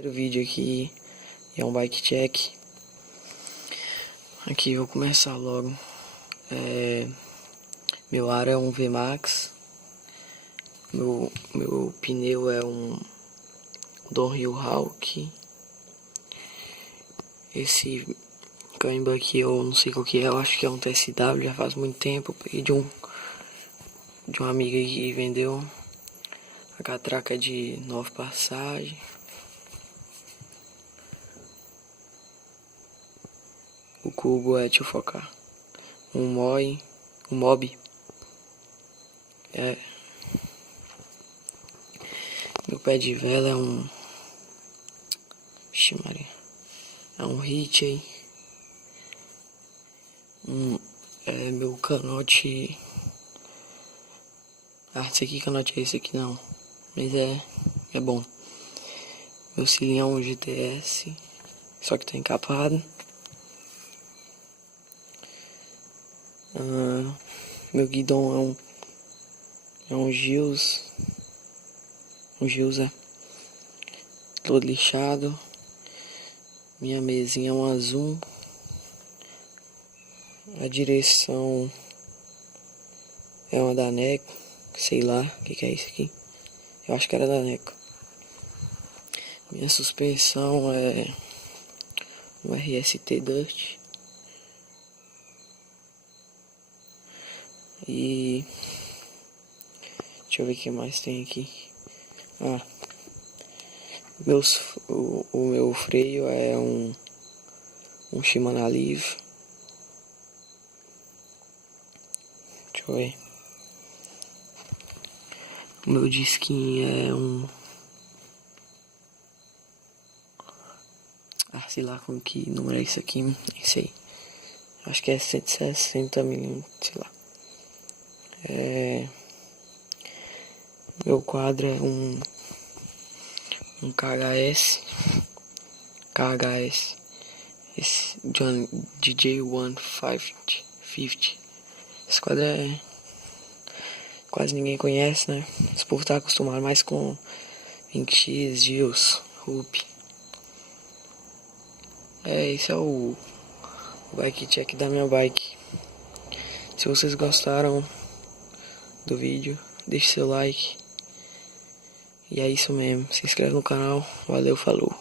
Primeiro vídeo aqui é um bike check. Aqui vou começar logo. Meu aro é um VMAX. Meu pneu é um Downhill Hawk. Esse carimbo aqui eu não sei qual que é, eu acho que é um TSW, já faz muito tempo. Eu peguei de uma amiga que vendeu a catraca de 9 passagens. O cubo deixa eu focar, um mob. Meu pé de vela é um, vixe Maria, é um hit aí. Meu canote, esse aqui canote é esse aqui não, mas é bom. Meu cilindro é um GTS, só que tá encapado. Meu guidão é um Gills, todo lixado. Minha mesinha é um azul. A direção é uma da Neco, sei lá o que é isso aqui. Eu acho que era da Neco. Minha suspensão é um RST Dust. E deixa eu ver o que mais tem aqui. O meu freio é um Shimano Alive. Deixa eu ver. O meu disquinho é um, sei lá com que número é esse aqui, nem sei. Acho que é 160mm, sei lá. Meu quadro é um KHS. Esse John DJ-150. Esse quadro quase ninguém conhece, né? Esse povo tá acostumado mais com 20X, Gills, Hoop. Esse é o bike check da minha bike. Se vocês gostaram do vídeo, deixe seu like. E é isso mesmo. Se inscreve no canal. Valeu, falou.